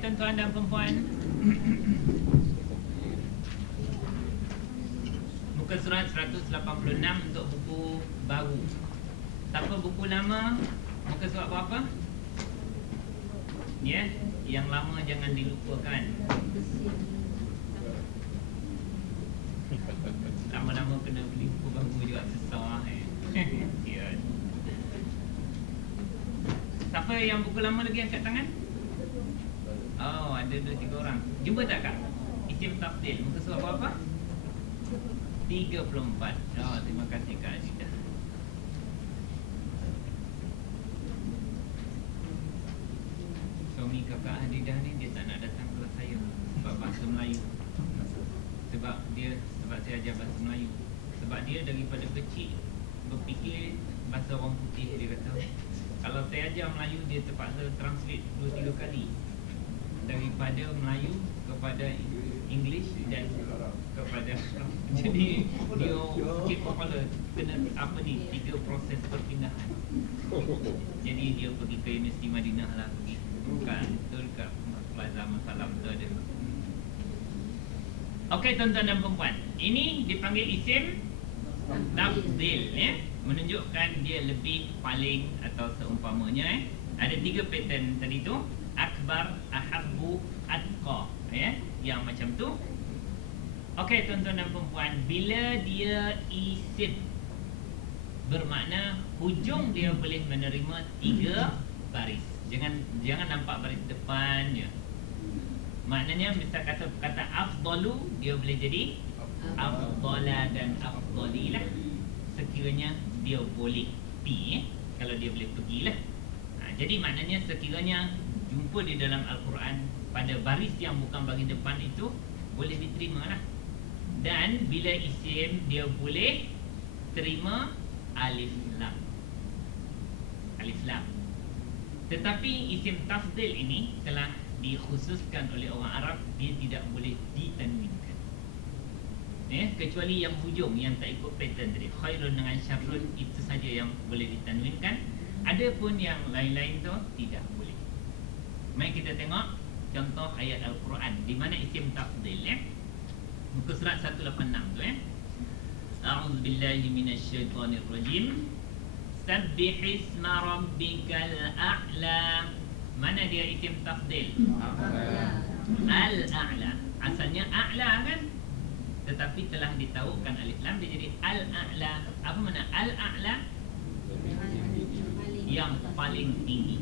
tuan-tuan dan perempuan, muka surat 186 untuk buku baru. Siapa buku lama, muka surat berapa? Ya, yang lama jangan dilupakan. Lama-lama kena beli buku baru juga susah. Ya. Siapa yang buku lama lagi angkat tangan? Oh, ada 2-3 orang. Jumpa tak Kak? Isim tafdil, muka surat berapa? 34. Oh, terima kasih Kak Azidah. Suami kakak Azidah ni dia tak nak datang kelas saya sebab bahasa Melayu. Sebab saya ajar bahasa Melayu. Sebab dia daripada kecil berfikir bahasa orang putih. Dia kata kalau saya ajar Melayu, dia terpaksa translate 2-3 kali daripada Melayu kepada English dan kepada jadi dia skip kepala kena apa ni 3 proses perpindahan. Jadi dia pergi ke Universiti Madinah lah, pergi bukan betul kat Plaza Masalam tu ada. Okey tuan-tuan dan perempuan, ini dipanggil isim tafdil ya, menunjukkan dia lebih, paling atau seumpamanya. Ada 3 pattern tadi tu, akbar, ahabbu, atqa ya, yang macam tu. Okey tuan-tuan dan perempuan, bila dia isim bermakna hujung dia boleh menerima 3 baris. Jangan nampak baris depan je. Maknanya misal kata afdalu, dia boleh jadi afdala dan afdalilah. Sekiranya dia boleh pi, kalau dia boleh pergilah. Jadi maknanya sekiranya jumpa di dalam Al-Quran pada baris yang bukan baris depan itu, boleh diterima lah. Dan bila isim, dia boleh terima alif lam. Alif lam. Tetapi isim tafdil ini telah dikhususkan oleh orang Arab, dia tidak boleh ditanwinkan ya, kecuali yang hujung yang tak ikut pattern tadi, khairun dengan syarrun, itu saja yang boleh ditanwinkan. Adapun yang lain-lain tu tidak boleh. Mari kita tengok contoh ayat Al-Quran di mana isim tafdil ya. Muka surat 186 tu ya. A'udzubillahi minasyaitonirrajim. Sabbihisma rabbikal a'la. Mana dia isim tafdil? Al-a'la. Asalnya a'la kan? Tetapi telah ditaukan alif lam, dia jadi al-a'la. Apa makna al-a'la? Yang paling tinggi.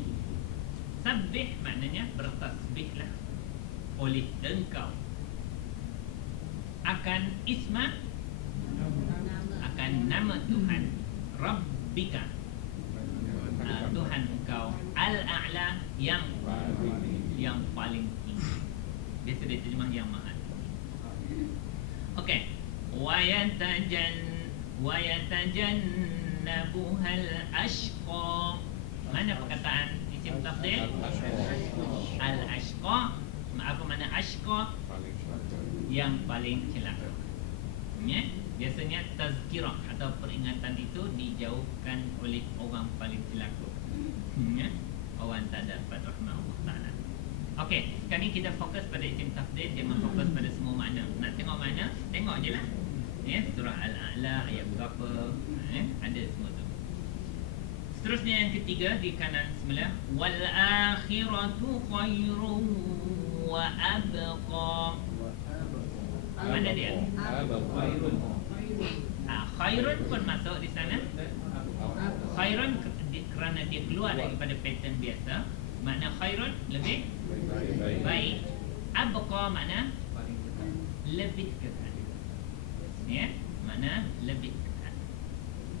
Sabbih maknanya bertasbihlah oleh engkau akan isma, akan nama Tuhan, Rabbika, Tuhan engkau, al-a'la, yang paling tinggi. Biasa dia terjemah yang maha. Okey. Wayatajannabuhal ashqa. Mana perkataan isim tafdil? Al-ashqa. Apa makna ashqa? Yang paling celaka. Ya, biasanya tazkirah atau peringatan itu dijauhkan oleh orang paling celaka. Ya, orang tak dapat rahmat Allah Taala. Okey, sekarang ni kita fokus pada isim tafdil, jangan fokus pada semua makna. Nak tengok makna, tengok je lah. Ya, surah Al-A'la ayat berapa, ada semua tu. Seterusnya yang ketiga di kanan sebelah, wal akhiratu khairun wa abqa. Mana dia? Khairun. Khairun pun masuk di sana. Khairun kerana dia keluar daripada pattern biasa. Makna khairun lebih baik. Abqa makna lebih kekal. Ya, makna lebih kekal.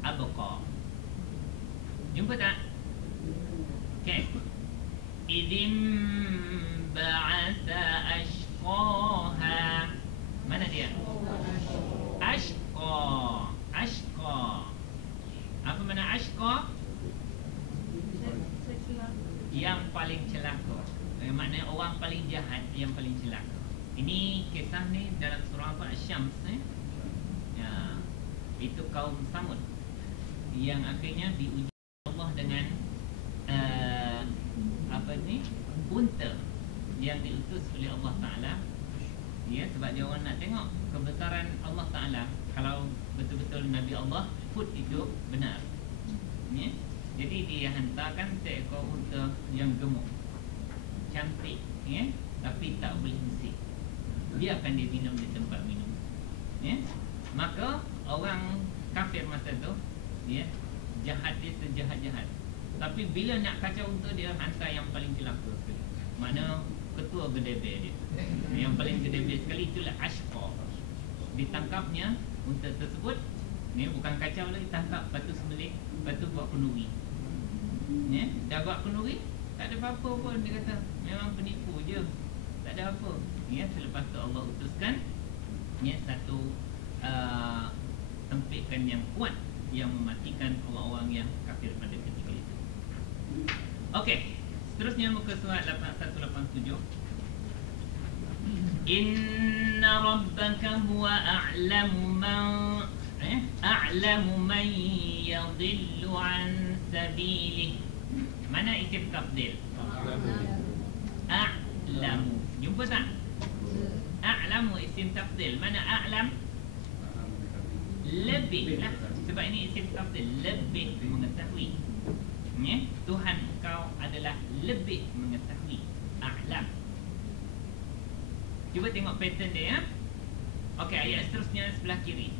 Abqa. Jumpa tak? Okey. Idim ba'atha ashqaha. Mana dia? Ashqa. Ashqa. Apa makna ashqa? Yang paling celaka. Maknanya orang paling jahat, yang paling celaka. Ini kisah ni dalam surah apa? Asy-Syams ya. Itu kaum Samud yang akhirnya diuji Allah dengan apa ni? Unta. yang diutus oleh Allah Ta'ala. Ya, sebab dia orang nak tengok kebesaran Allah Ta'ala. Kalau betul-betul Nabi Allah put itu benar, ya. Jadi dia hantarkan seekor unta yang gemuk, cantik, ya, tapi tak boleh musik. Biarkan dia minum di tempat minum, ya. Maka orang kafir masa tu, ya, jahat dia sejahat-jahat. Tapi bila nak kacau unta, dia hantar yang paling celaka sekali. Mana ketua gedebel dia, yang paling gedebel sekali, itulah Ashqa. Ditangkapnya unta tersebut, ni bukan kacau lagi, tangkap, lepas tu sembelih, lepas tu buat kenduri, ya. Dah buat kenduri, tak ada apa-apa pun. Dia kata memang penipu je, tak ada apa, ya. Selepas tu Allah utuskan, ya, satu tempikan yang kuat yang mematikan orang-orang yang kafir pada ketika itu. Okey, seterusnya muka surat 187. Inna rabbaka huwa a'lamu man yadhillu an sabilih. Mana isim tafdil? A'lamu. Jumpa tak? A'lamu isim tafdil. Mana a'lam? Lebih lah. Sebab ini isim tafdil, lebih mengetahui, ya. Tuhan engkau adalah lebih mengetahui. A'lam. Cuba tengok pattern dia, ya. Okey, ayat seterusnya sebelah kiri.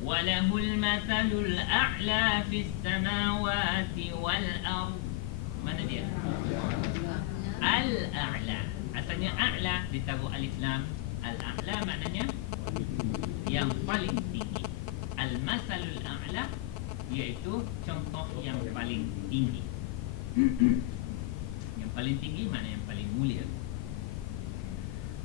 Walahul mathalul a'la fis samawati wal ard. Mana dia? Al-a'la. Asalnya a'la ditaruh alif lam. Al-a'la maknanya yang paling tinggi. Al-masalul a'la iaitu contoh yang paling tinggi. Yang paling tinggi mana yang paling mulia.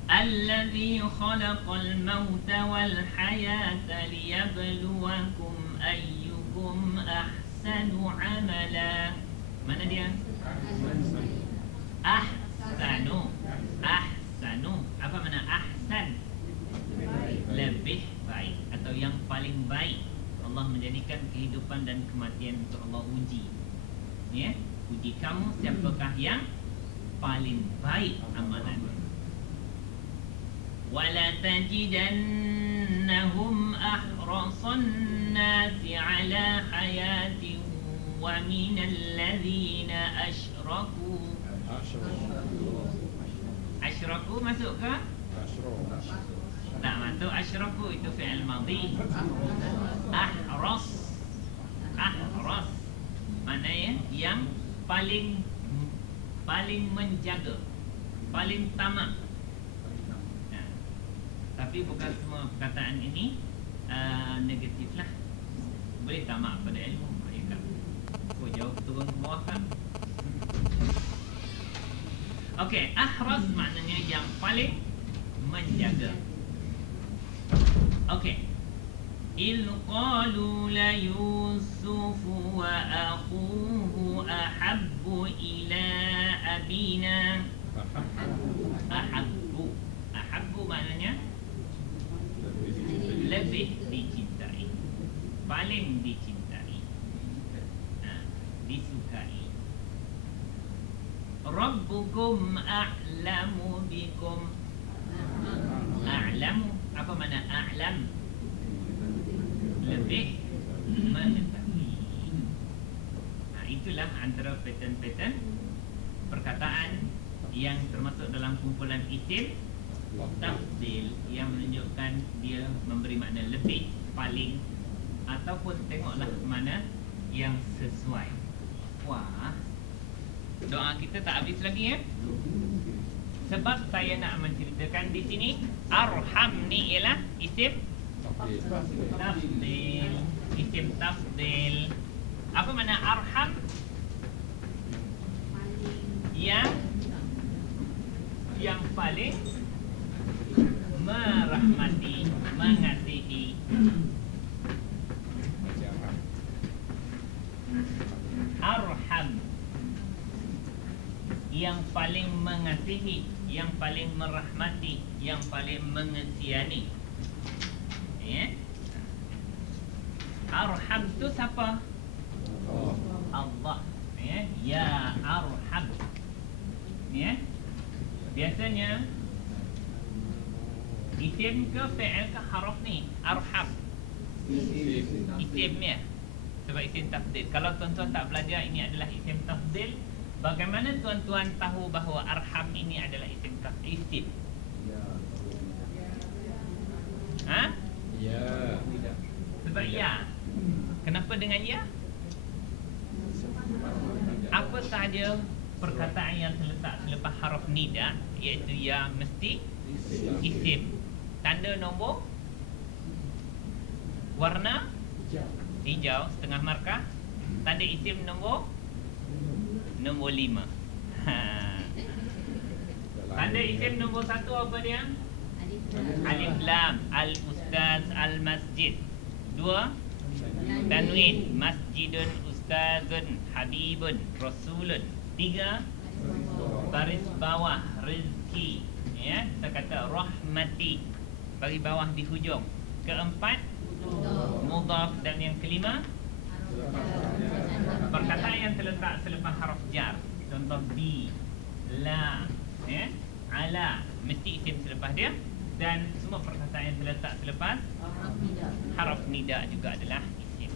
Allazi khalaqal mauta wal hayata liyabluwakum ayyukum ahsanu amala. Mana dia? Ahsanu. Ahsanu. Apa mana ahsan? Lebih baik atau yang paling baik. Allah menjadikan kehidupan dan kematian untuk Allah uji, ya. Uji kamu siapakah yang paling baik amalan. Wala tajidannahum ahrasan nasi ala hayatin wa minal ladzina asyraku. Asyraku masuk ke? Tak masuk. Asyraku itu fi'il madhi. Ahras. Ahras maknanya yang paling menjaga, paling tamak. Tapi bukan semua perkataan ini negatif lah. Boleh tamak pada ilmu. Kau jauh turun ke bawah kan? Okey, ahras maknanya yang paling menjaga. Okey. Il qalu la Yusufu wa akhuhu ahabbu ila abina. Ahabbu. Ahabbu maknanya lebih dicintai, paling dicintai, disukai. Rabbukum a'lamu bikum. A'lamu, apa makna a'lam? Lebih mengetahui. Itulah antara pattern-pattern perkataan yang termasuk dalam kumpulan isim tafdil yang menunjukkan dia memberi makna lebih, paling, ataupun tengoklah mana yang sesuai. Wah, doa kita tak habis lagi, ya. Sebab saya nak menceritakan di sini arham ni ialah isim tafdil. Isim tafdil. Apa makna arham? Yang paling merahmati, mengasihi. Arham, yang paling mengasihi, yang paling merahmati, yang paling mengesihani, ya. Arham tu siapa? Allah, ya. Ya Arham, ya. Biasa tandanya isim ke fi'il ke haraf ni? Arham. Isim ya. Sebab isim tafdil. Kalau tuan-tuan tak belajar ini adalah isim tafdil, bagaimana tuan-tuan tahu bahawa arham ini adalah isim isim? Ha? Ya. Sebab ya. Kenapa dengan ya? Apa sahaja perkataan yang terletak selepas haraf nida, iaitu ya, mesti isim. Tanda nombor, warna hijau setengah markah. Tanda isim nombor 5. Tanda isim nombor 1 apa dia? Alif lam. Al-ustaz, al-masjid. 2, tanwin. Masjidun, ustazun, habibun, rasulun. 3, baris bawah, rezeki. Ya, kita kata rahmati, baris bawah di hujung. 4, mudhaf. Dan yang 5, perkataan yang terletak selepas haraf jar. Contoh bi, la, ya, ala, mesti isim selepas dia. Dan semua perkataan yang terletak selepas haraf nida juga adalah isim.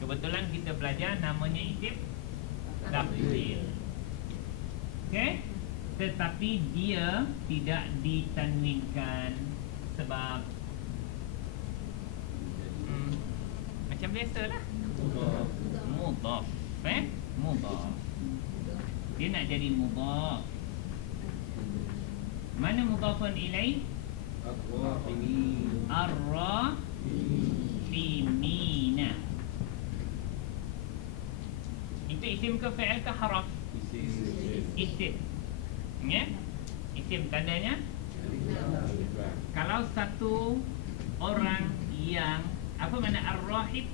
Kebetulan kita belajar namanya isim tafdil. Okey? Tetapi dia tidak ditanwinkan sebab macam biasalah, mudhaf. Mudhaf. Dia nak jadi mudhaf. Mana mudhafun ilaih? Ar-rahimina. Itu isim ke fi'il ke haraf? Isim. Ya? Isim tandanya? Kalau satu orang yang, apa makna ar-rahim?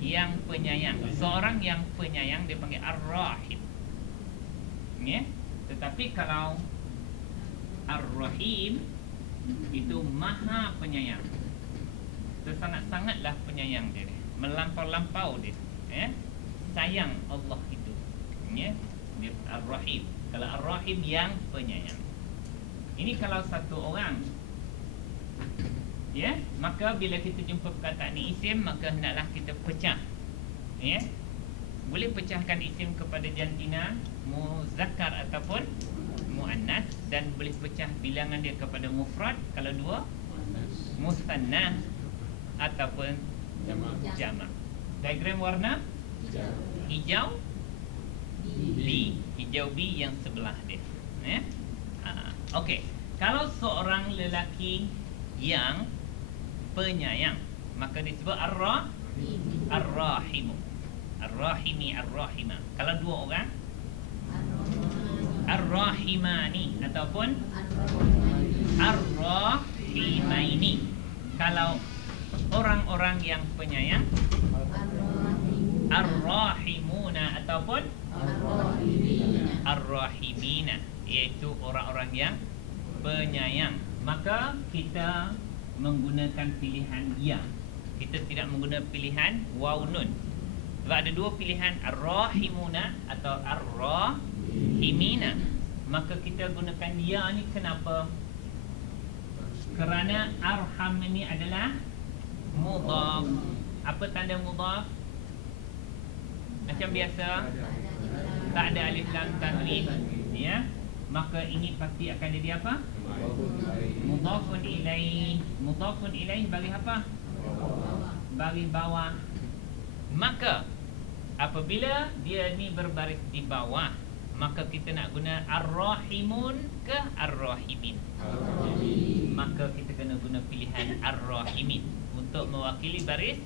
Yang penyayang. Seorang yang penyayang dia panggil ar-rahim. Ya? Tetapi kalau ar-rahim itu maha penyayang, sangat-sangatlah penyayang dia, melampau-lampau dia, ya? Sayang Allah itu, ya? Dia ar-rahim. Kalau ar-rahim yang penyayang. Ini kalau satu orang, ya, maka bila kita jumpa perkataan ni isim, maka hendaklah kita pecah, ya. Boleh pecahkan isim kepada jantina, muzakkar ataupun muannas, dan boleh pecah bilangan dia kepada mufrad kalau 2, musanna ataupun jamak. Diagram warna hijau B, hijau B yang sebelah dia, ya. Okey, kalau seorang lelaki yang penyayang, maka disebut ar-rahimu. Ar-rahimi, ar-rahima. Kalau 2 orang, ar-rahimani ataupun ar-rahimaini. Kalau orang-orang yang penyayang, ar-rahimuna ataupun ar-rahimina, iaitu orang-orang yang penyayang. Maka kita menggunakan pilihan ya. Kita tidak menggunakan pilihan waw nun. Sebab ada 2 pilihan, ar-rahimuna atau ar-rahimina. Maka kita gunakan ya ni kenapa? Kerana arham ini adalah mudhaf. Apa tanda mudhaf? Macam biasa, tak ada alif lam tanwin, ya. Maka ini pasti akan jadi apa? Mudhafun ilaih. Mudhafun ilaih bagi apa? Bagi bawah. Maka apabila dia ni berbaris di bawah, maka kita nak guna ar-rahimun ke ar-rahimin? Maka kita kena guna pilihan ar-rahimin untuk mewakili baris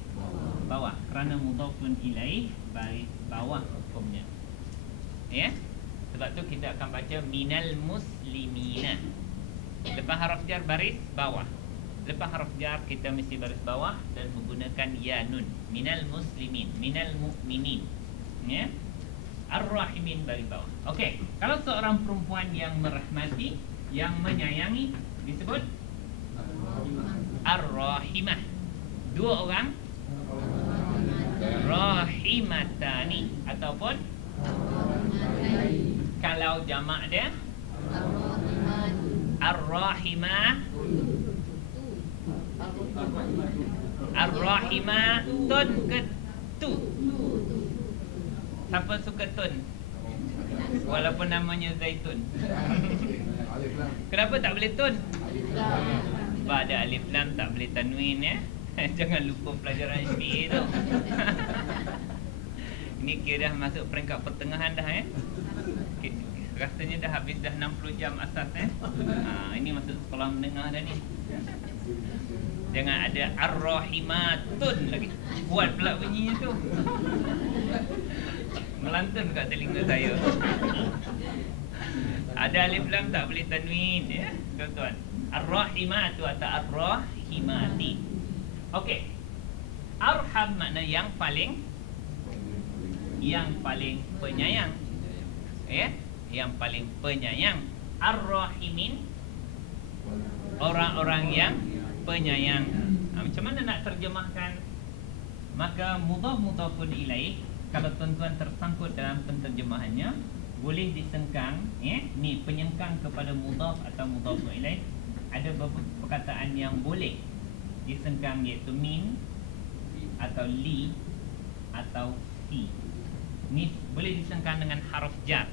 bawah, kerana mudhafun ilaih baris bawah hukumnya, ya. Sebab tu kita akan baca minal muslimina. Lepas haraf jar baris bawah. Lepas haraf jar kita mesti baris bawah dan menggunakan ya nun. Minal muslimin, minal mu'minin, ya. Ar-rahimin baris bawah. Okey, kalau seorang perempuan yang merahmati, yang menyayangi, disebut ar-rahimah. 2 orang, rahimatani ataupun, Kalau jamak dia Ar-Rahimatun ke tu? Siapa suka tun? Walaupun namanya Zaitun. Kenapa tak boleh tun? Sebab ada alif lam, tak boleh tanwin ya. Jangan lupa pelajaran SPA tu. Ini kira dah masuk peringkat pertengahan dah ya. Rasanya dah habis dah 60 jam asas ini masuk sekolah menengah dah ni. Jangan ada Ar-Rahimatun lagi. Kuat pula bunyinya tu. Melantun kat telinga saya. Ada alif lam tak boleh tanwin ya, tuan-tuan. Ar-Rahimatu atau Ar-Rahimati. Okey. Arham makna yang paling penyayang. Ya, yang paling penyayang. Ar-Rahimin, orang-orang yang penyayang. Macam mana nak terjemahkan? Maka mudhaf-mudhafun ilaih, kalau tuan-tuan tersangkut dalam penterjemahannya, boleh disengkang ni penyengkang kepada mudhaf atau mudhafun ilaih. Ada beberapa perkataan yang boleh disengkang, iaitu min atau li atau fi. Ni boleh disengkang dengan haruf jar.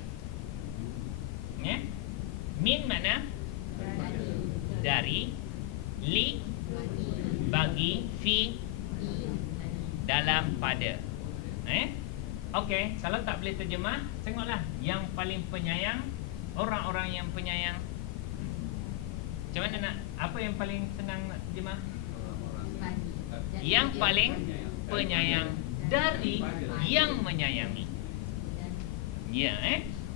Min mana? Dari. Li bagi. Fi dalam pada. Okey, kalau tak boleh terjemah, tengoklah yang paling penyayang, orang-orang yang penyayang. Macam mana nak? Apa yang paling senang nak terjemah? Yang paling penyayang dari yang menyayangi. Ya,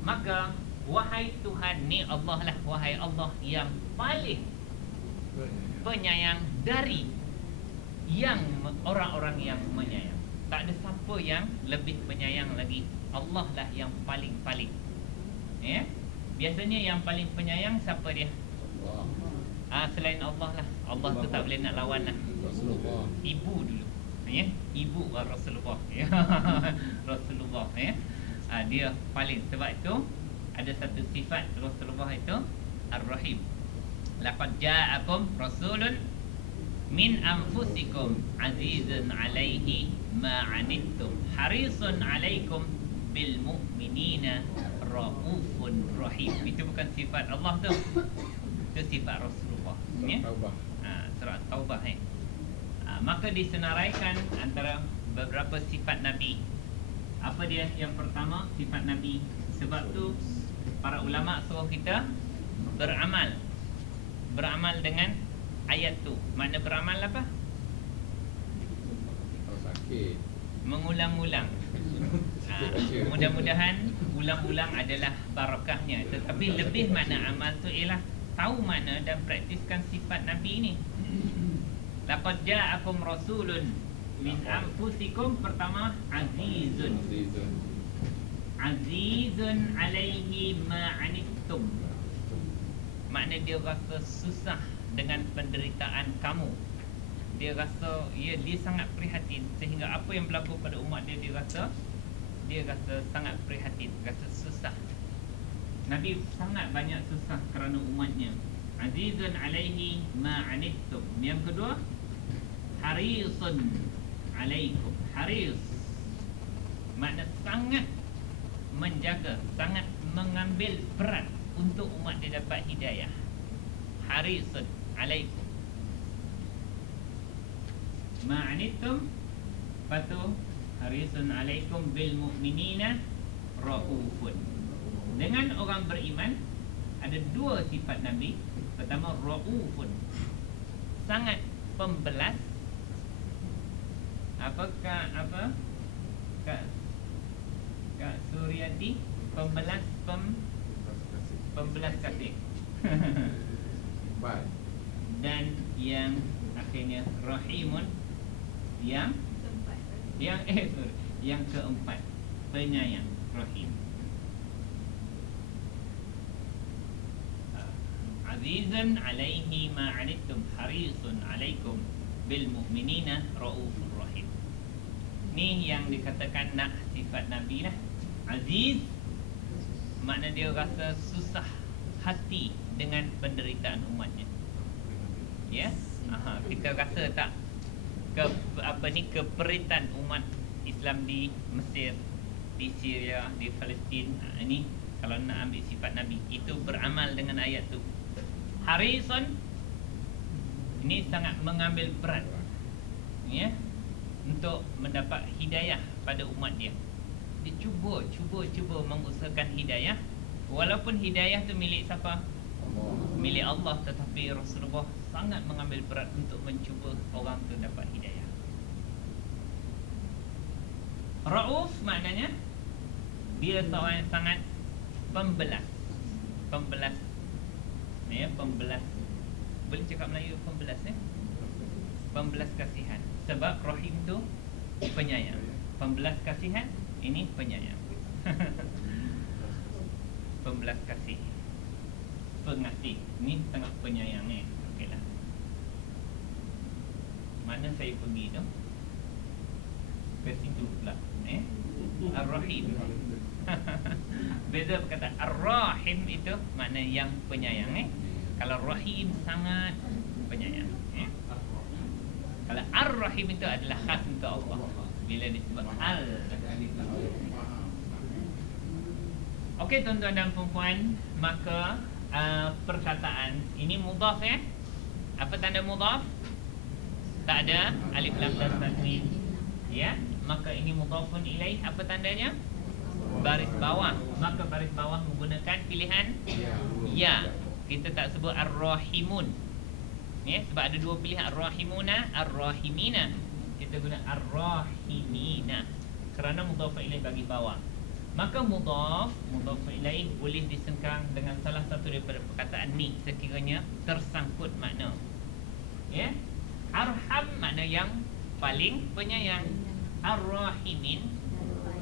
maka wahai Tuhan, ni Allah lah, wahai Allah yang paling penyayang dari yang orang-orang yang menyayang. Tak ada siapa yang lebih penyayang lagi. Allah lah yang paling-paling. Biasanya yang paling penyayang siapa dia? Selain Allah lah. Allah tu tak boleh nak lawan lah. Ibu dulu. Ibu Rasulullah. Rasulullah. Dia paling. Sebab itu ada satu sifat Rasulullah itu Ar-Rahim. Laqad ja'akum rasulun min anfusikum azizun alaihi ma'anittum harisun alaikum bil mu'minina raufun rahim. Itu bukan sifat Allah tu. Itu sifat Rasulullah. Surah Taubah. Maka disenaraikan antara beberapa sifat Nabi. Apa dia? Yang pertama, sifat Nabi. Sebab tu para ulama suruh kita beramal dengan ayat tu. Makna beramal apa? Mengulang-ulang. Mudah-mudahan ulang-ulang adalah barakahnya. Tetapi lebih makna amal tu ialah tahu makna dan praktiskan sifat Nabi ini. Laqad ja'akum rasulun min anfusikum. Pertama, azizun. Azizun alaihi ma'anittum. Makna dia rasa susah dengan penderitaan kamu. Dia rasa dia sangat prihatin, sehingga apa yang berlaku pada umat dia, dia rasa sangat prihatin, rasa susah. Nabi sangat banyak susah kerana umatnya. Azizun alaihi ma'anittum. Yang kedua, harisun alaikum. Haris makna sangat menjaga, sangat mengambil peran untuk umat dia dapat hidayah. Harisun alaikum. Ma'anittum. Patu harisun alaikum bil mu'minina raufun. Dengan orang beriman ada dua sifat Nabi. Pertama, raufun, sangat pembelas. Apakah apa? Kak Suryati, pembelas pembelas kasih. Dan yang akhirnya rahimun, yang keempat, penyayang, rahim. Azizun alaihi ma'anittum harisun alaikum bil mu'minina raufur rahim. Ni yang dikatakan nak sifat Nabi lah. Aziz, makna dia rasa susah hati dengan penderitaan umatnya. Ya, kita rasa tak keperitan umat Islam di Mesir, di Syria, di Palestin. Ini kalau nak ambil sifat Nabi, itu beramal dengan ayat tu. Harisun, ini sangat mengambil berat, ya, untuk mendapat hidayah pada umat dia. Dia cuba mengusahakan hidayah, walaupun hidayah tu milik siapa? Milik Allah, tetapi Rasulullah sangat mengambil berat untuk mencuba orang tu dapat hidayah. Rauf maknanya dia seorang yang sangat pembelas. Ya, pembelas. Boleh cakap Melayu pembelas, ya? Pembelas kasihan. Sebab Rahim tu penyayang. Pembelas kasihan, ini penyayang. Pembelas kasih, pengasih, ini sangat penyayang, okeylah. Mana saya pergi tu? Ke situ pula, Ar-Rahim. Beza perkataan Ar-Rahim itu makna yang penyayang, Kalau Rahim sangat penyayang, Kalau Ar-Rahim itu adalah khas untuk Allah bila disebut Al. Okey tuan-tuan dan puan-puan, maka perkataan ini mudhaf, Apa tanda mudhaf? Tak ada alif lam dan tanwin, ya. Maka ini mudhafun ilaih. Apa tandanya? Baris bawah. Maka baris bawah menggunakan pilihan ya. Kita tak sebut ar-rahimun, ya, sebab ada dua pilihan, ar-rahimuna, ar-rahimina. Kita guna ar-rahimina kerana mudhaf ilaih bagi bawah. Maka mudhaf ilaih boleh disengkang dengan salah satu daripada perkataan ni sekiranya tersangkut makna. Ya. Arham makna yang paling penyayang. Ar-rahimin,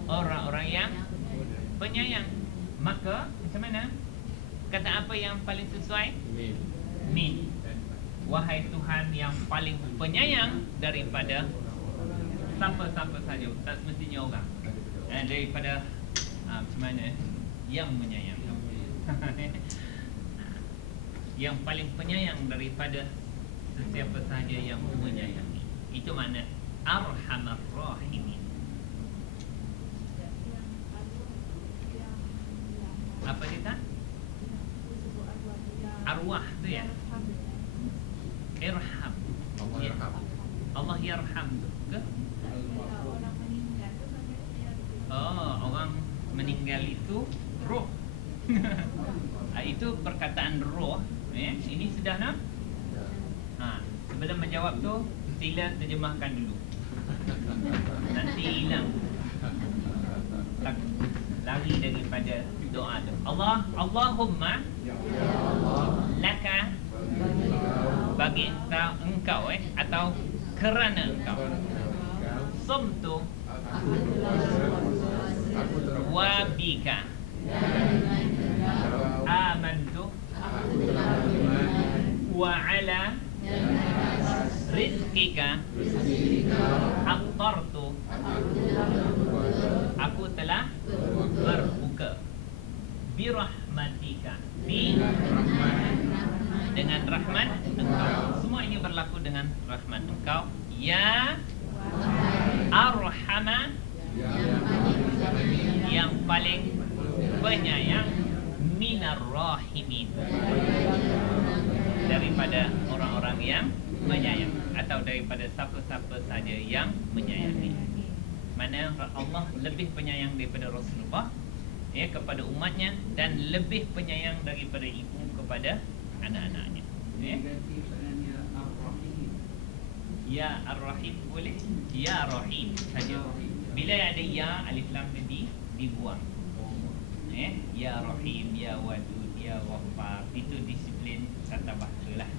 orang-orang yang penyayang. Maka macam mana? Kata apa yang paling sesuai? Min. Wahai Tuhan yang paling penyayang daripada siapa-siapa saja, tak semestinya orang. Daripada macam mana? Yang menyayang. Yang paling penyayang daripada sesiapa sahaja yang menyayangi. Itu makna Arhamar Rahimin. Apa dia? Arwah tu, ya. Irham. Allah yarham tu ke? Oh, orang meninggal itu roh. Itu perkataan roh, Ini sudah nak? Sebelum menjawab tu, sila terjemahkan dulu. Nanti hilang, lari daripada doa tu. Allahumma laka, bagi engkau, atau kerana engkau. Sumtu wabika amantu wa ala rizqika aftartu, aku telah berbuka. Birahmatika, dengan rahmat engkau. Semua ini berlaku dengan rahmat engkau, ya Arhama, yang paling penyayang, minar rahimin, daripada orang-orang yang menyayang, atau daripada siapa-siapa saja yang menyayangi. Mana Allah lebih penyayang daripada Rasulullah, kepada umatnya, dan lebih penyayang daripada ibu kepada anak-anaknya. Ya Ar-Rahim boleh, Ya Rahim saja. Bila ada ya, alif lam dibuang. Ya Rahim, Ya Wadud, Ya Ghaffar, itu disiplin tata bahasa lah.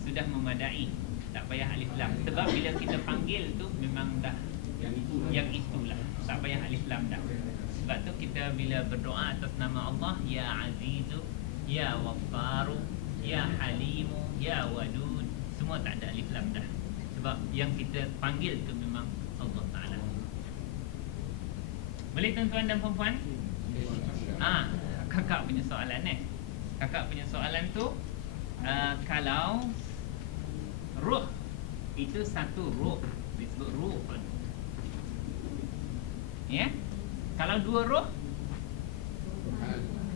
Sudah memadai, tak payah alif lam. Sebab bila kita panggil tu memang dah yang itulah, tak payah alif lam dah. Sebab tu kita bila berdoa atas nama Allah, Ya Azizu, Ya Ghaffaru, Ya Halimu, Ya Wadud, semua tak ada alif lam dah. Sebab yang kita panggil tu memang Allah Ta'ala. Boleh tuan-tuan dan puan-puan? Kakak punya soalan Kakak punya soalan tu kalau ruh itu satu ruh disebut ruh. Ya? Kalau dua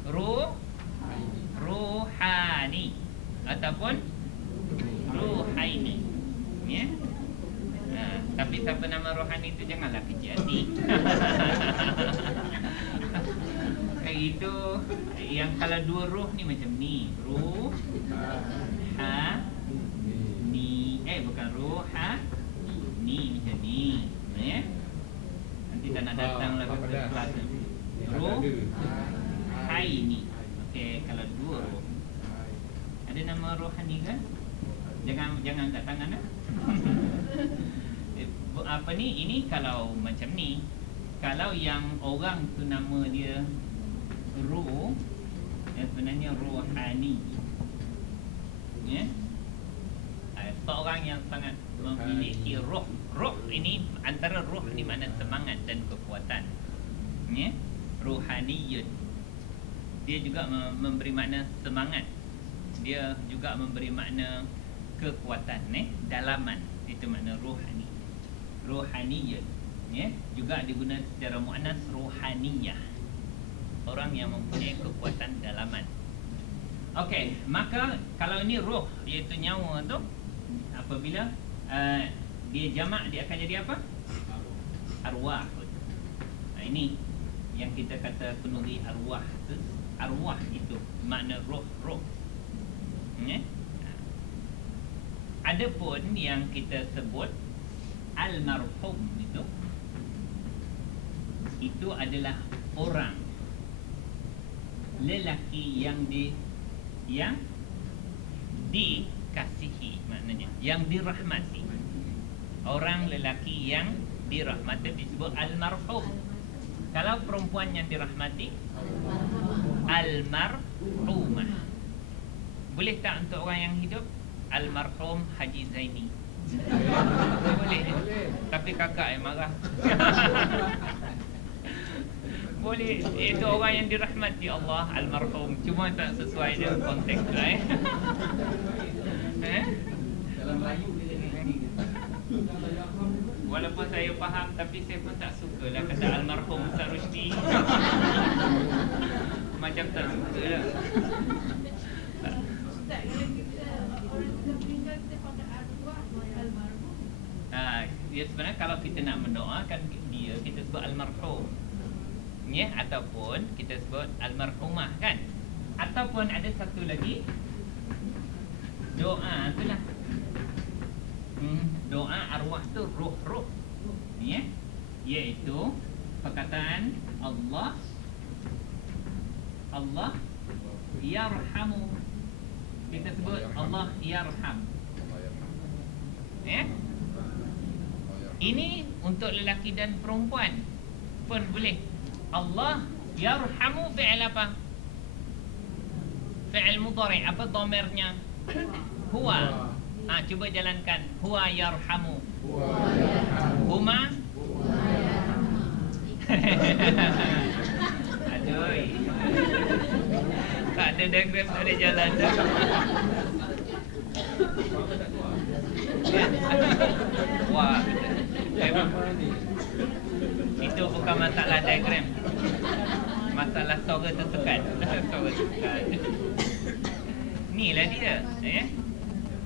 ruh ruhani ataupun ruhaini. Ya? Tapi siapa nama rohani itu janganlah kecil hati. Itu yang kalau dua ruh ni macam ni. Ruh ha ni. Bukan ruh ha ni macam ni. Ya. Nanti tak nak datang lah ke kelas ni. Ruh hai ni. Okey, kalau dua ruh. Ada nama rohani kan? Jangan kat tangan dah. Apa ni? Ini kalau macam ni. Kalau yang orang tu nama dia ruh, sebenarnya rohani. Ya. Seorang yang sangat memiliki roh. Roh ini, antara roh ni makna semangat dan kekuatan. Ya. Rohaniyun. Dia juga memberi makna semangat. Dia juga memberi makna kekuatan, dalaman. Itu makna rohani. Rohaniyun. Ya, juga digunakan secara muannas rohaniyah. Orang yang mempunyai kekuatan dalaman. Okey, maka kalau ini roh, iaitu nyawa tu, apabila dia jamak, dia akan jadi apa? Arwah. Ini yang kita kata penuhi arwah tu. Arwah itu makna roh. Ya? Adapun yang kita sebut almarhum itu adalah orang lelaki yang dikasihi, maknanya yang dirahmati. Orang lelaki yang dirahmati disebut almarhum. Kalau perempuan yang dirahmati, almarhumah. Boleh tak untuk orang yang hidup? Almarhum Haji Zaini. Boleh. Tapi kakak yang marah. Boleh. Itu orang yang dirahmati Allah, almarhum. Cuma tak sesuai dengan konteks lah. Dalam Melayu dia jadi. Walaupun saya faham, tapi saya pun tak suka lah kata almarhum Ustaz Rusdi. Macam tak suka lah. Ustaz, kalau kita orang kita meninggal, kita pakai arwah almarhum. Ya sebenarnya kalau kita nak mendoakan dia, kita sebut almarhum. Ya, ataupun kita sebut almarhumah kan. Ataupun ada satu lagi doa tu lah. Doa arwah tu ruh. Ya. Iaitu perkataan Allah yarhamu. Kita sebut Allah yarham. Ya. Ini untuk lelaki dan perempuan pun boleh. Allah yarhamu fi'il apa? Fi'il mudhari'. Apa dhamirnya? Huwa. Cuba jalankan. Huwa yarhamu. Huma. Aduh. Tak ada diagram, tak ada jalan dah. Wah. Itu bukan masalah diagram. Masalah suara tersekat. Inilah dia.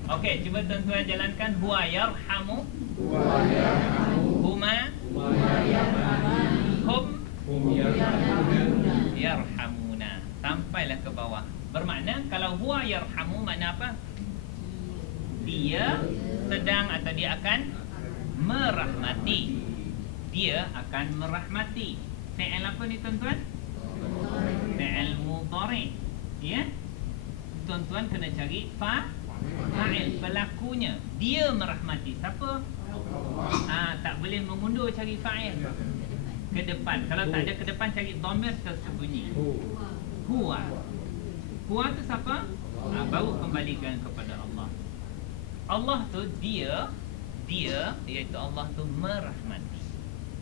Okey, cuba tuan-tuan jalankan. Huwa yarhamu. Huma. Hum yarhamuna. Sampailah ke bawah. Bermakna kalau huwa yarhamu makna apa? Dia sedang atau dia akan merahmati. Dia akan merahmati. Fi'il apa ni tuan-tuan? Fi'il mudhari'. Ya? Tuan-tuan kena cari fa'il, pelakunya. Dia merahmati. Siapa? Tak boleh mengundur cari fa'il ke depan. Kalau tak ada ke depan, cari dhamir tersembunyi. Huwa. Huwa tu siapa? Baru kembalikan kepada Allah. Allah tu dia iaitu Allah tu merahmati.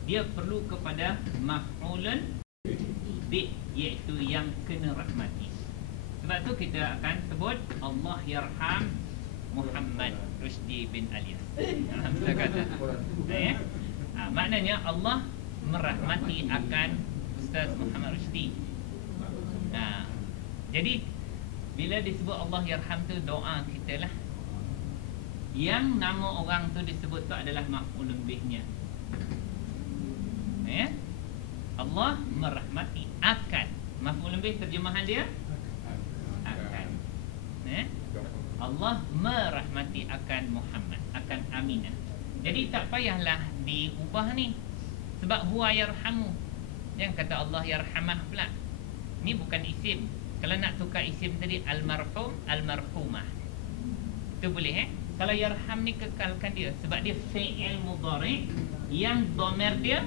Dia perlu kepada maf'ulun bi, iaitu yang kena rahmati. Sebab tu kita akan sebut Allah yarham Muhammad Rusdi bin Alias. Kita kata. Maknanya Allah merahmati akan Ustaz Muhammad Rusdi. Jadi bila disebut Allah yarham tu doa kita lah. Yang nama orang tu disebut tu adalah maf'ulun bihnya. Allah merahmati akan. Maf'ulun bih terjemahan dia akan. Allah merahmati akan Muhammad, akan Aminah. Jadi tak payahlah diubah ni. Sebab huwa yarhamu. Yang kata Allah yarhamah pula. Ni bukan isim. Kalau nak tukar isim tadi almarhum, almarhumah. Itu boleh Kalau yarham ni kekalkan dia. Sebab dia fi'il mudhari' yang dhamir dia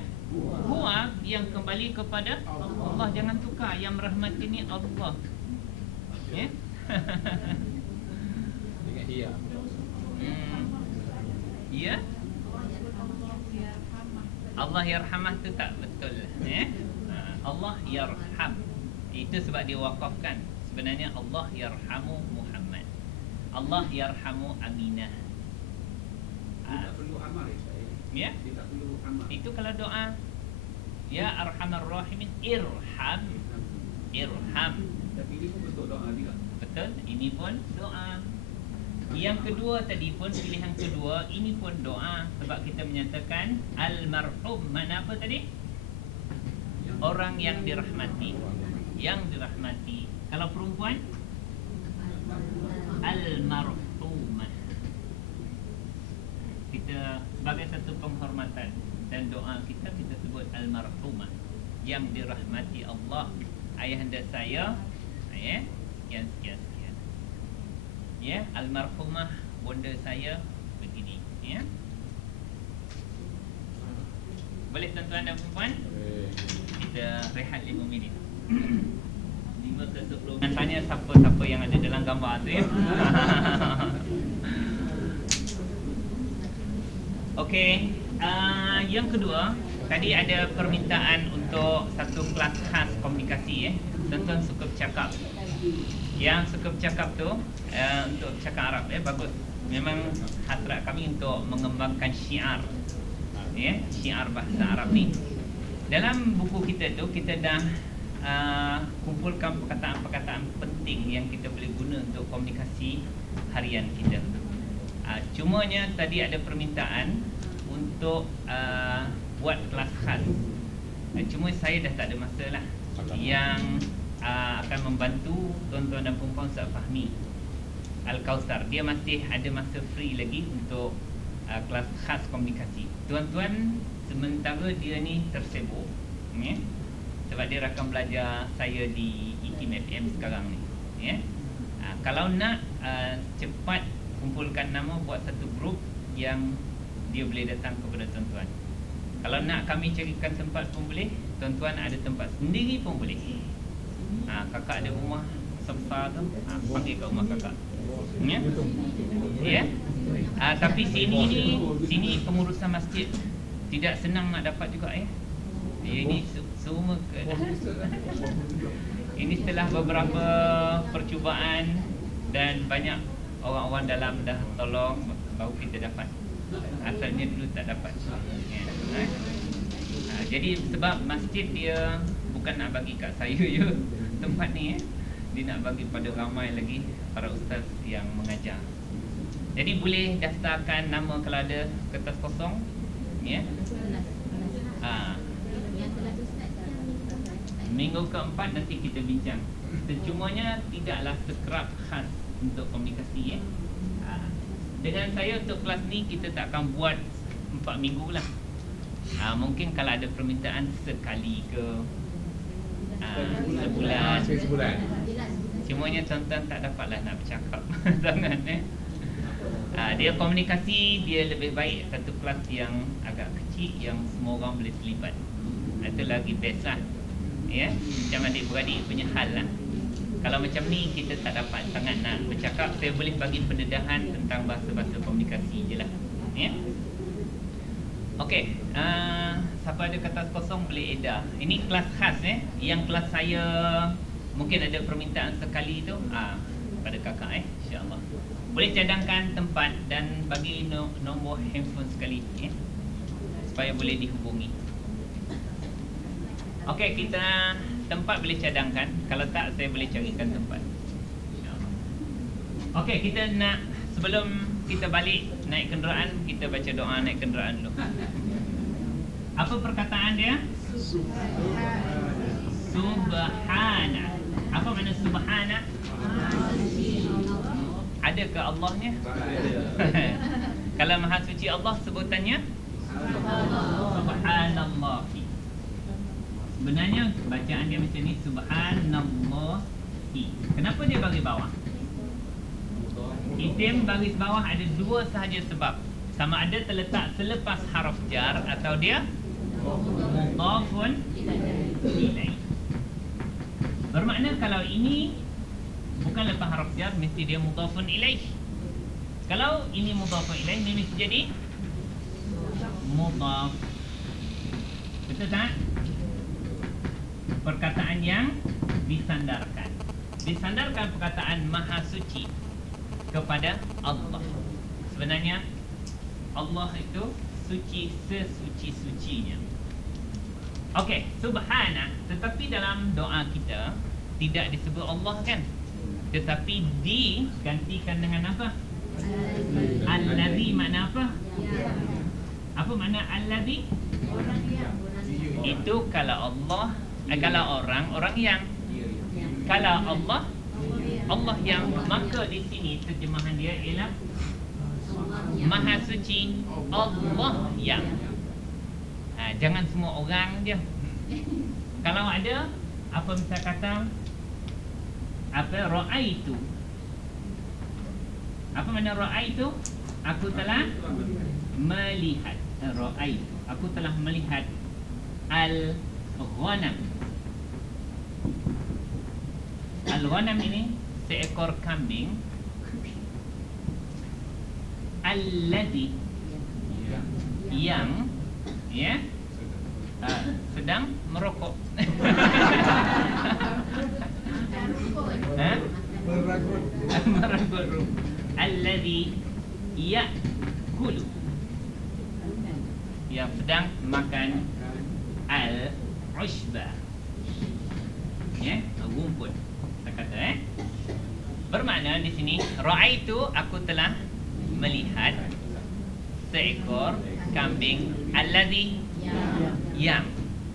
huwa, yang kembali kepada Allah. Jangan tukar. Yang merahmati ni Allah. Iya. Ya. Allah yarhamah tu tak betul. Allah yarham. Itu sebab dia wakafkan. Sebenarnya Allah yarhamu Muhammad. Allah yarhamu Aminah. Tak perlu amal Ya. Dia tak perlu amal. Itu kalau doa. Ya arhamar rahimin, irham. Irham. Tapi ini pun bentuk doa juga. Betul. Ini pun doa. Yang kedua tadi pun, pilihan kedua, ini pun doa. Sebab kita menyatakan almarhum. Mana apa tadi? Orang yang dirahmati. Yang dirahmati. Kalau perempuan, almarhumah. Kita sebagai satu penghormatan dan doa kita sebut almarhumah, yang dirahmati Allah. Ayahanda saya, yang sekian. Almarhumah bonda saya begini. Boleh tuan-tuan dan puan? Kita rehat 5 minit. 5 ke 10. Dan tanya siapa-siapa yang ada dalam gambar tu Okey, yang kedua, tadi ada permintaan untuk satu kelas khas komunikasi Tuan-tuan suka bercakap. Yang suka bercakap tu untuk bercakap Arab bagus. Memang hasrat kami untuk mengembangkan syiar. Syiar bahasa Arab ni. Dalam buku kita tu kita dah kumpulkan perkataan-perkataan penting yang kita boleh guna untuk komunikasi harian kita. Cumanya tadi ada permintaan untuk buat kelas khas. Cuma saya dah tak ada masa lah yang akan membantu tuan-tuan dan puan-puan Ustaz Fahmi Al-Kausar. Dia masih ada masa free lagi untuk kelas khas komunikasi. Tuan-tuan sementara dia ni tersibuk sebab dia rakam belajar saya di IKIM FM sekarang ni. Kalau nak cepat kumpulkan nama, buat satu grup yang dia boleh datang kepada tuan-tuan. Kalau nak kami carikan tempat pun boleh. Tuan-tuan ada tempat sendiri pun boleh. Kakak ada rumah sebesar tu, panggil kat rumah kakak. Tapi sini pengurusan masjid tidak senang nak dapat juga Ini semua ini setelah beberapa percubaan dan banyak orang-orang dalam dah tolong, baru kita dapat. Asalnya dulu tak dapat. Jadi sebab masjid dia bukan nak bagi kat saya je tempat ni dia nak bagi pada ramai lagi para ustaz yang mengajar. Jadi boleh daftarkan nama kalau ada kertas kosong minggu keempat nanti kita bincang. Secumanya tidaklah sekerap khas untuk komunikasi Dengan saya untuk kelas ni kita tak akan buat 4 minggu lah. Mungkin kalau ada permintaan sekali ke sebulan. Cumanya tuan-tuan tak dapatlah nak bercakap sangat dia komunikasi, dia lebih baik satu kelas yang agak kecil, yang semua orang boleh terlibat. Itu lagi best lah. Macam adik-beradik punya hal lah. Kalau macam ni kita tak dapat sangat nak bercakap. Saya boleh bagi pendedahan tentang bahasa-bahasa komunikasi je lah. Okey, siapa ada kertas kosong boleh edar. Ini kelas khas Yang kelas saya mungkin ada permintaan sekali tu pada kakak insya-Allah. Boleh cadangkan tempat dan bagi nombor handphone sekali supaya boleh dihubungi. Okey, kita tempat boleh cadangkan. Kalau tak saya boleh carikan tempat. InsyaAllah. Okey, kita nak sebelum kita balik naik kenderaan, kita baca doa naik kenderaan dulu. Apa perkataan dia? Subhana. Apa makna subhana? Ada ke Allahnya? Kalau Maha Suci Allah sebutannya Subhanallah. Sebenarnya bacaan dia macam ni, Subhanallah. Kenapa dia bagi bawah? Isim baris bawah ada dua sahaja sebab. Sama ada terletak selepas haraf jar atau dia mudhafun ilaih. Bermakna kalau ini bukan lepas haraf jar, mesti dia mudhafun ilaih. Kalau ini mudhafun ilaih, ini mesti jadi mudhaf. Betul tak? Perkataan yang disandarkan. Disandarkan perkataan Maha Suci kepada Allah. Sebenarnya Allah itu suci sesuci-sucinya. Okey, subhana. Tetapi dalam doa kita tidak disebut Allah kan? Tetapi digantikan dengan apa? Allazi. Makna apa? Apa makna allazi? Itu kalau Allah, kalau orang yang. Kalau Allah yang, maka di sini terjemahan dia ialah Maha Suci Allah yang. Jangan semua orang je. Kalau ada apa misal kata apa ra'aitu. Apa makna ra'aitu? Aku telah melihat. Ra'aitu. Aku telah melihat al-ghanam. Al-ghanam ini seekor kambing alladhi yang sedang merokok. Meragut. Alladhi ya'kulu, yang sedang makan al-ushba, rumput. Kata bermakna di sini ra'aitu, aku telah melihat seekor kambing alladhi yang.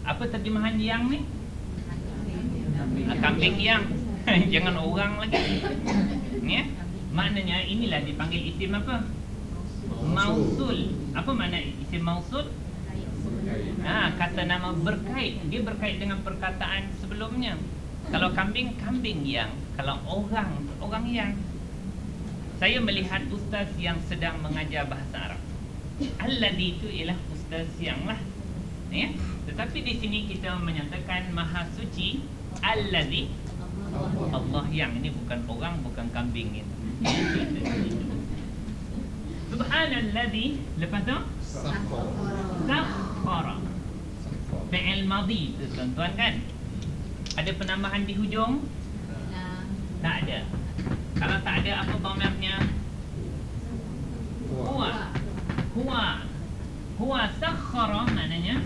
Apa terjemahan yang ni? Kambing yang. Jangan orang lagi. Maknanya inilah dipanggil isim apa? Mausul. Apa makna isim mausul? Kata nama berkait. Dia berkait dengan perkataan sebelumnya. Kalau kambing, kambing yang. Kalau orang yang. Saya melihat ustaz yang sedang mengajar bahasa Arab. Alladhi itu ialah ustaz yang lah. Tetapi di sini kita menyatakan Maha Suci Alladhi Allah yang. Ini bukan orang, bukan kambing itu. Subhanalladhi. Lepas tu Sakhara. Fi'il madhi tu tuan-tuan kan? Ada penambahan di hujung? Tak ada. Kalau tak ada, apa dhamirnya? Huwa sakhara, maknanya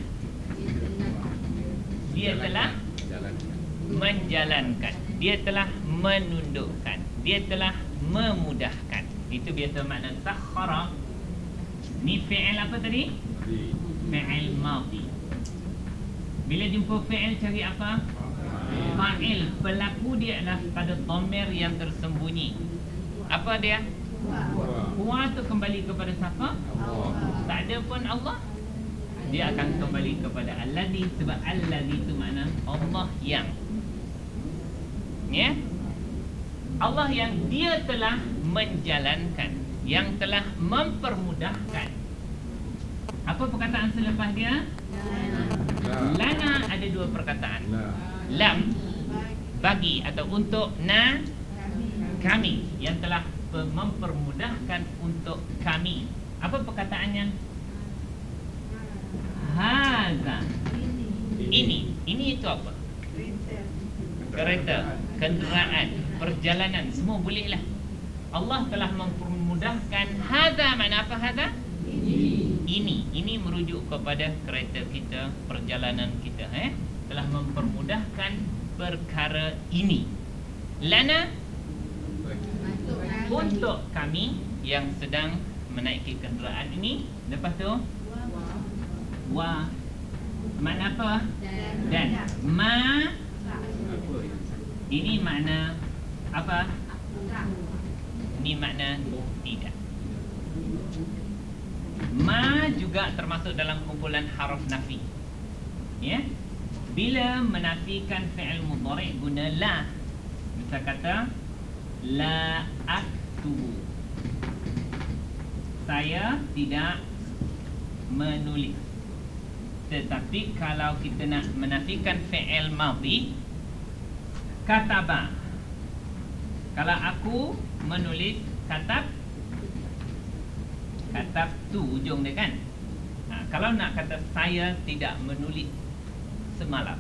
dia telah menjalankan, dia telah menundukkan, dia telah memudahkan. Itu biasa makna sakhara. Ni fi'il apa tadi? Fi'il madhi. Bila jumpa fi'il cari apa? Fa'il. Pelaku dia adalah pada dhamir yang tersembunyi. Apa dia? Huwa tu kembali kepada siapa? Tak ada pun Allah. Dia akan kembali kepada Alladhi. Sebab Alladhi itu makna Allah yang. Allah yang dia telah menjalankan, yang telah mempermudahkan. Apa perkataan selepas dia? Lana ada dua perkataan. Lam, bagi atau untuk. Na, kami, yang telah mempermudahkan untuk kami. Apa perkataannya? tu apa? Kereta, kenderaan, perjalanan, semua boleh lah. Allah telah mempermudahkan. Hadza, mana apa hadza? Ini merujuk kepada kereta kita, perjalanan kita, telah mempermudahkan perkara ini. Lana, untuk kami yang sedang menaiki kenderaan ini. Lepas tu wa, makna apa? Dan ma, ini makna apa? Ini makna tidak. Ma juga termasuk dalam kumpulan haruf nafi. Ya. Bila menafikan fi'il mudhari' guna la. Misal kata la aktubu, saya tidak menulis. Tetapi kalau kita nak menafikan fi'il madhi, kataba, kalau aku menulis katab tu ujung dia kan. Kalau nak kata saya tidak menulis semalam,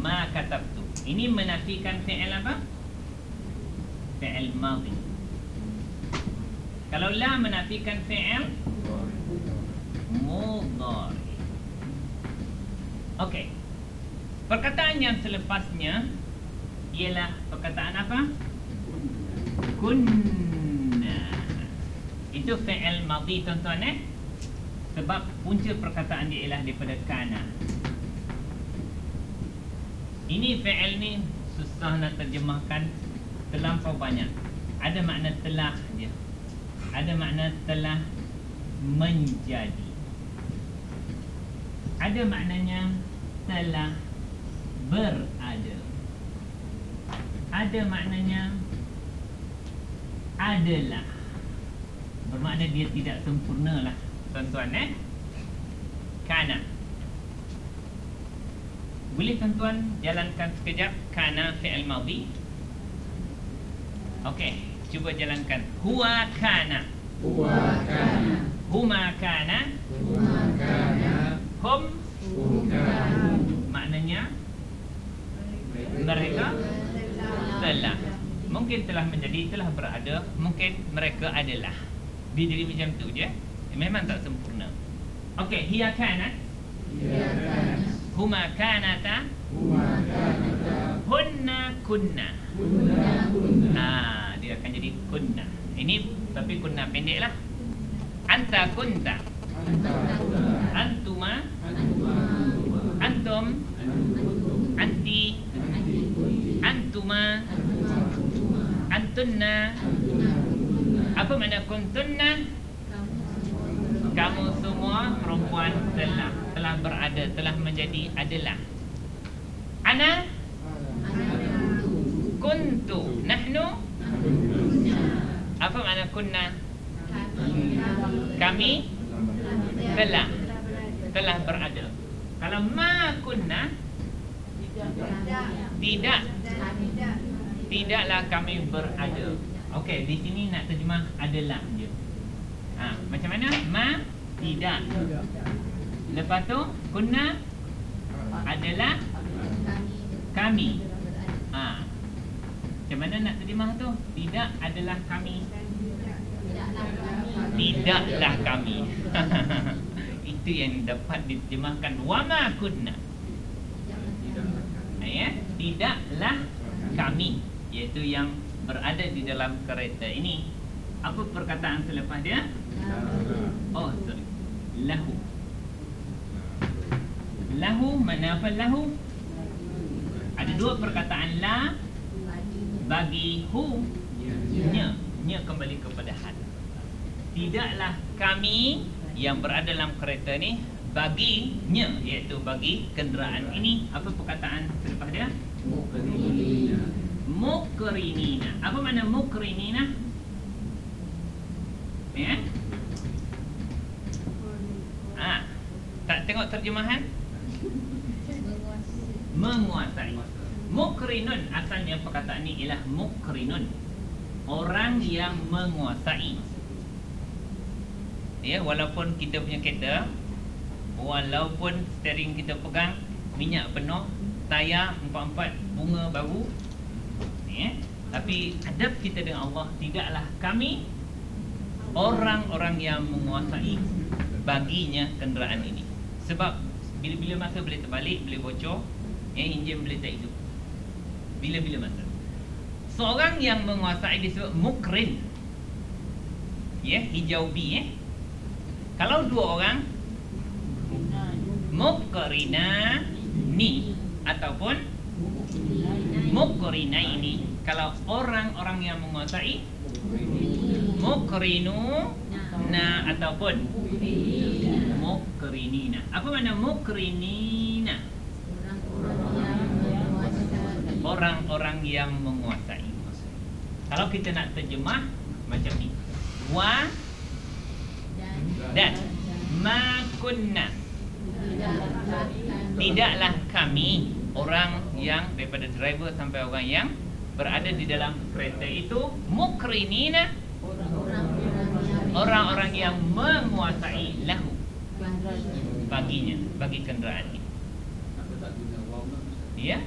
ma katab tu, ini menafikan fi'il apa? Fi'il madhi. Kalau la menafikan fi'il mudhari. Okey. Perkataan yang selepasnya ialah perkataan apa? Kunna. Itu fi'il madhi tuan-tuan sebab punca perkataan dia ialah daripada kana. Ini fi'il ni susah nak terjemahkan, terlampau banyak. Ada makna telah je. Ada makna telah menjadi. Ada maknanya telah berada. Ada maknanya adalah. Bermakna dia tidak sempurna lah tuan-tuan. Kana. Boleh tuan-tuan jalankan sekejap kana fi'il madhi? Okey, cuba jalankan. Huwa kana. Huwa kana. Huma kana. Huma kana. Hum. Hum kana. Maknanya mereka telah. Mungkin telah menjadi, telah berada. Mungkin mereka adalah. Dia jadi macam tu je. Memang tak sempurna. Okey, hiya kanat. Hiya kanat. Huma kanata. Huma kanata. Hunna kunna. Kunna kunna. Dia akan jadi kunna. Ini tapi kunna pendek lah. Anta kunta. Anta kunta. Antuma. Antuma. Antum. Antum. Anti. Anti kunti. Antuma. Antuma kuntuma. Antunna. Antuna kuntunna. Apa makna kuntunna? Kamu semua perempuan telah berada, telah menjadi, adalah. Ana kuntu. Nahnu. Apa makna kunna? Kami telah berada. Kalau ma kunna, tidaklah kami berada. Okey, di sini nak terjemah adalah je. Macam mana? Ma tidak. Lepas tu kunna adalah kami. Macam mana nak terjemah tu? Tidak adalah kami. Tidaklah kami. Itu yang dapat diterjemahkan wama kunna. Tidaklah kami, iaitu yang berada di dalam kereta ini. Apa perkataan selepas dia? Oh, sorry. Lahu. Lahu, mana apa lahu? Ada dua perkataan la bagi hu. Nya kembali kepada had. Tidaklah kami yang berada dalam kereta ni baginya, iaitu bagi kenderaan ini. Apa perkataan selepas dia? Mukrinina. Apa makna mukrinina? Tak tengok terjemahan? Menguasai. Mukrinun, asalnya perkataan ni ialah mukrinun, orang yang menguasai. Ya, walaupun kita punya kereta, walaupun steering kita pegang, minyak penuh, tayar 4 bunga baru ni, tapi adab kita dengan Allah, tidaklah kami orang-orang yang menguasai baginya kenderaan ini. Sebab bila-bila masa boleh terbalik, boleh bocor, enjin boleh tak hidup. Bila-bila masa. Seorang yang menguasai disebut mukrin. Hijau B. Kalau dua orang, mukrina ni ataupun mukrina ini. Kalau orang-orang yang menguasai, mukrinu na ataupun mukrinina. Apa makna mukrinina? Orang-orang yang menguasai. Kalau kita nak terjemah macam ni, wa dan ma kunna, tidaklah kami, orang yang daripada driver sampai orang yang berada di dalam kereta itu, mukrinina, orang-orang yang menguasai lahu, baginya, bagi kenderaan ini. Apa tak guna waw nak? Ya?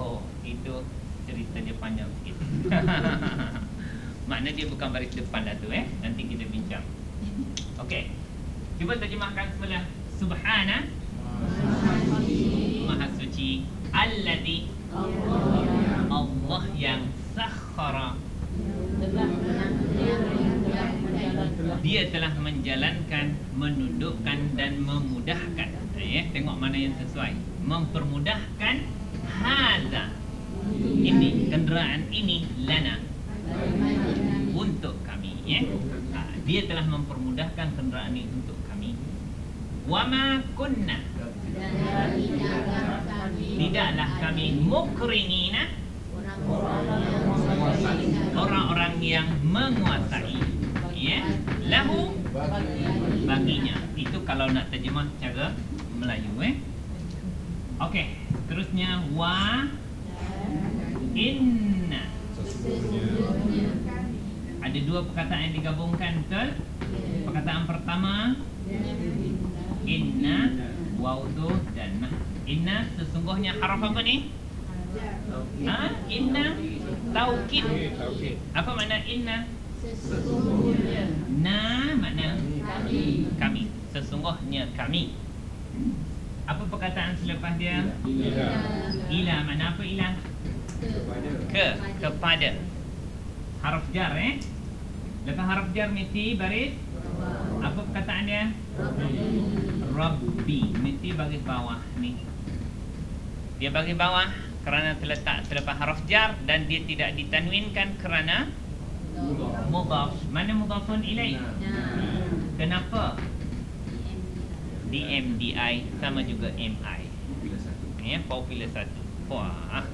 Oh, itu cerita dia panjang sikit. Makna dia bukan baris depan lah tu Nanti kita bincang. Okey. Cuba terjemahkan semula. Subhana, Maha suci, Alladhi, Allah yang sakhara, dia telah menjalankan, menundukkan dan memudahkan. Tengok mana yang sesuai. Mempermudahkan hadza, ini kenderaan ini, lana, untuk kami. Dia telah mempermudahkan kenderaan ini untuk kami. Wama kunna, tidaklah kami, mukrinina, orang-orang yang menguasai, lahu, baginya. Itu kalau nak terjemah cara Melayu. Okey, terusnya wa inna. Ada dua perkataan yang digabungkan, betul? Perkataan pertama inna, waw tu dan ma. Inna sesungguhnya haraf apa ni? Inna taukid. Apa makna inna? Na makna kami. Sesungguhnya kami. Apa perkataan selepas dia? Ila. Makna apa ila? Kepada. Haraf jar Lepas haraf jar mesti baris. Apa perkataan dia? Rabbi. Mesti baris bawah ni. Dia bagi bawah kerana terletak selepas haraf jar dan dia tidak ditanwinkan kerana mudhaf. Mana mudhafun ilaih? Kenapa? DMDI sama juga MI. Formula 1. Wah.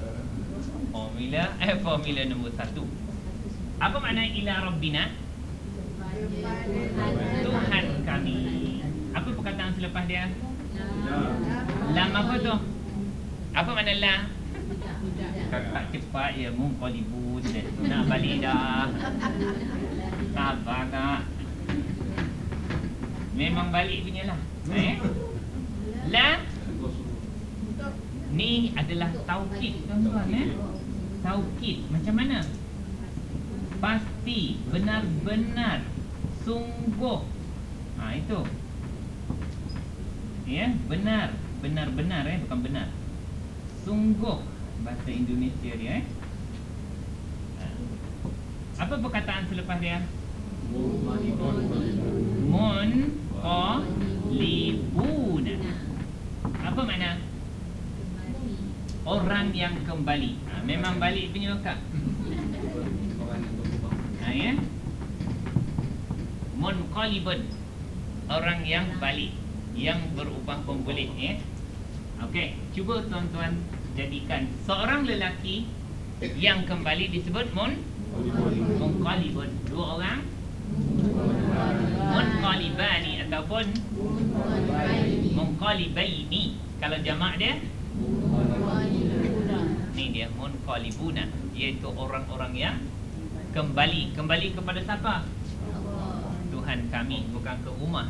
Formula nombor 1. Apa makna ila rabbina? Tuhan kami. Apa perkataan selepas dia? Lam apa tu? Apa makna la? Kakak cepat ya, mungkolibun. Nak balik dah. Sabar kak. Memang balik punya lah. La ni adalah taukid, tuan-tuan. Taukid macam mana? Pasti, benar-benar, sungguh. Itu. Benar, benar-benar bukan benar. Sungguh bahasa Indonesia dia. Apa perkataan selepas dia? Munqalibuna. Apa makna? Orang yang kembali. Memang balik punya kak. Munqalibun, orang yang balik, yang berubah pembalik. Okey, cuba tuan-tuan jadikan seorang lelaki yang kembali disebut munqalibun. Dua orang munqalibani ataupun munqalibaini. Kalau jamak dia ni dia munqalibuna, iaitu orang-orang yang kembali. Kembali kepada siapa? Tuhan kami, bukan ke rumah.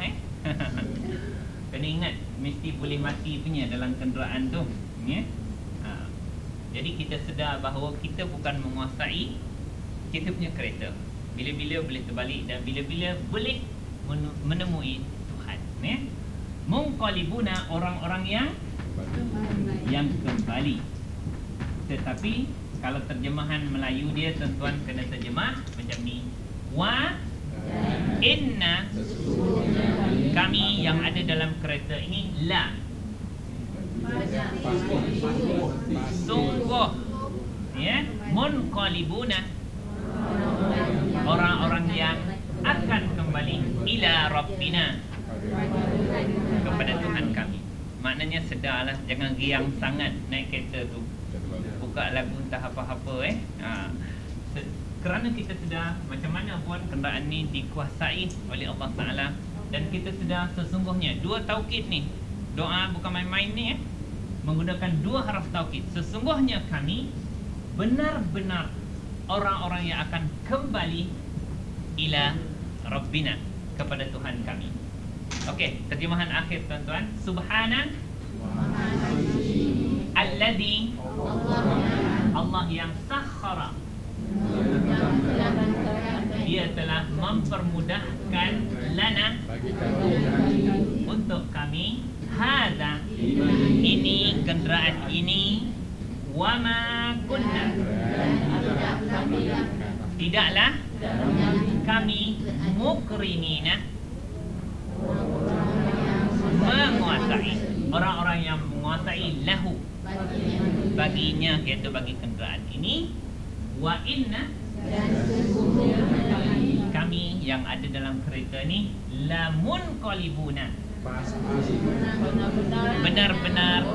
Kena ingat, mesti boleh mati punya dalam kenderaan tu. Ya. Jadi kita sedar bahawa kita bukan menguasai kita punya kereta. Bila-bila boleh terbalik dan bila-bila boleh menemui Tuhan. Ya. Munqalibuna, orang-orang yang kembali. Tetapi kalau terjemahan Melayu dia, tuan-tuan kena terjemah macam ni. Wa inna, kami yang ada dalam kereta ini, la, sungguh, ya, munqalibuna, orang-orang yang akan kembali ila rabbina, kepada Tuhan kami. Maknanya sedarlah, jangan riang sangat naik kereta tu, buka lagu entah apa-apa kerana kita sedar macam mana pun kenderaan ni dikuasai oleh Allah Ta'ala. Dan kita sedar sesungguhnya dua taukid ni, doa bukan main-main ni, menggunakan dua haraf taukid. Sesungguhnya kami benar-benar orang-orang yang akan kembali ila Rabbina, kepada Tuhan kami. Okey, terjemahan akhir tuan-tuan. Subhana alladhi, Allah yang sakhara, dia telah mempermudahkan lana, untuk kami, hadza, ini, kenderaan ini, wama kunna, tidaklah kami mukrinina, menguasai, orang-orang yang menguasai lahu, baginya, iaitu bagi kenderaan ini, wa inna, kami yang ada dalam kereta ni, lamun qalibuna, benar-benar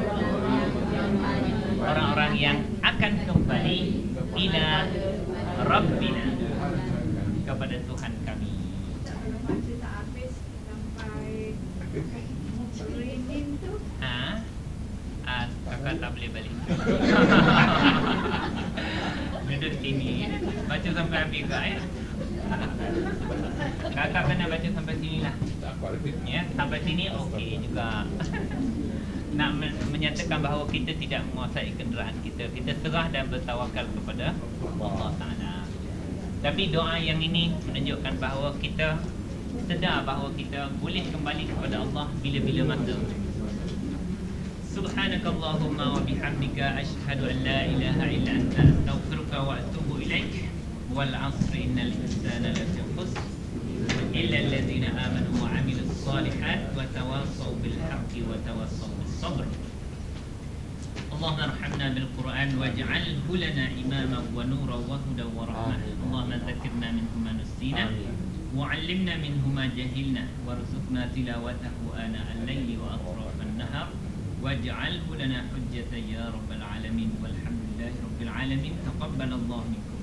orang-orang yang akan kembali ila Rabbina, kepada Tuhan kami. Masih tak habis sampai screening tu. Kakak tak boleh balik. Duduk sini, baca sampai habis ke Kakak kena baca sampai sini lah. Ya, sampai sini okey juga. Nak menyatakan bahawa kita tidak menguasai kenderaan kita. Kita serah dan bertawakal kepada Allah Ta'ala. Tapi doa yang ini menunjukkan bahawa kita sedar bahawa kita boleh kembali kepada Allah bila-bila masa. Subhanakallahumma wa bihamdika asyhadu an la ilaha illa anta astaghfiruka wa atubu ilaik. Wal 'asri innal insana lafi khusr illa alladhina amanu wa 'amilus shalihat wa tawassaw bil haqqi wa tawassaw bis sabr. Allahumma arhamna bil Qur'an waj'alhu lana imaman wa nuran wa hudan wa rahmah. Allahumma dhakkirna minhu ma nasina wa 'allimna minhu ma jahilna warzuqna tilawatahu ana al-laili wa atraf an-nahar waj'alhu lana hujjatan ya rabbal alamin walhamdulillahi rabbil alamin. Taqabbalallahu minkum.